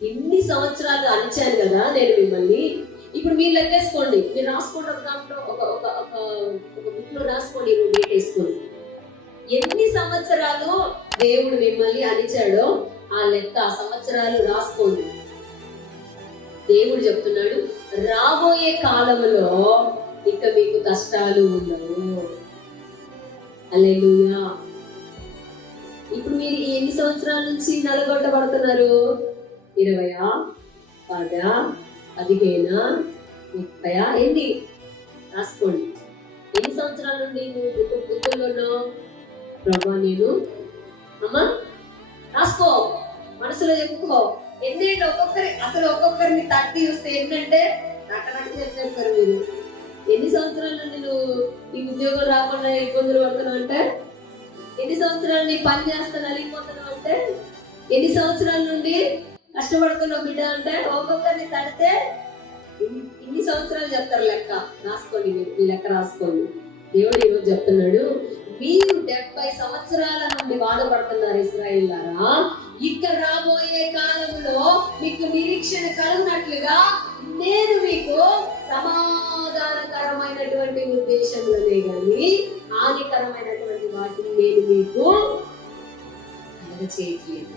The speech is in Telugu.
ఇన్ని సంవత్సరాలు అనిచాను కదా నేను మిమ్మల్ని. ఇప్పుడు మీరు లెక్కేసుకోండి, మీరు రాసుకోండి, ఒక దాంట్లో ఒక బుక్ లో రాసుకోండి, డేట్ వేసుకోండి. ఎన్ని సంవత్సరాలు దేవుడు మిమ్మల్ని అనిచాడో ఆ లెక్క, ఆ సంవత్సరాలు రాసుకోండి. దేవుడు చెప్తున్నాడు, రాబోయే కాలంలో ఇక మీకు కష్టాలు ఉండవు. హల్లెలూయా. ఇప్పుడు మీరు ఎన్ని సంవత్సరాల నుంచి నలగొట్టబడుతున్నారు? 20, 10, 15, 30, ఎన్ని రాసుకోండి. ఎన్ని సంవత్సరాల నుండి నువ్వు బుద్ధుల్లో ఉన్నావు? ప్రభా నేను అమ్మా రాసుకో, మనసులో చెప్పుకో. ఎన్నేంటి ఒక్కొక్కరిని తట్టి చూస్తే ఏంటంటే నాకు చెప్పారు మీరు. ఎన్ని సంవత్సరాల నుండి నువ్వు ఈ ఉద్యోగం రాకుండా ఇబ్బందులు పడుతున్నావు అంటే, ఎన్ని సంవత్సరాలు నీ పని చేస్తా నలిగిపోతున్నావు అంటే, ఎన్ని సంవత్సరాల నుండి కష్టపడుతున్నావు బిడ్డ అంటే, ఒక్కొక్కరిని తడితే ఇన్ని సంవత్సరాలు చెప్తారు లెక్క. రాసుకోండి, మీరు మీ లెక్క రాసుకోండి. దేవుడు ఈరోజు చెప్తున్నాడు, మీరు 70 సంవత్సరాల నుండి బాధపడుతున్నారు ఇశ్రాయేలులారా, ఇక రాబోయే కాలంలో మీకు నిరీక్షణ కలుగునట్లుగా నేను మీకు సమాధానకరమైనటువంటి ఉద్దేశంలోనే కానీ హానికరమైనటువంటి వాటిని నేను మీకు చేయట్లేదు.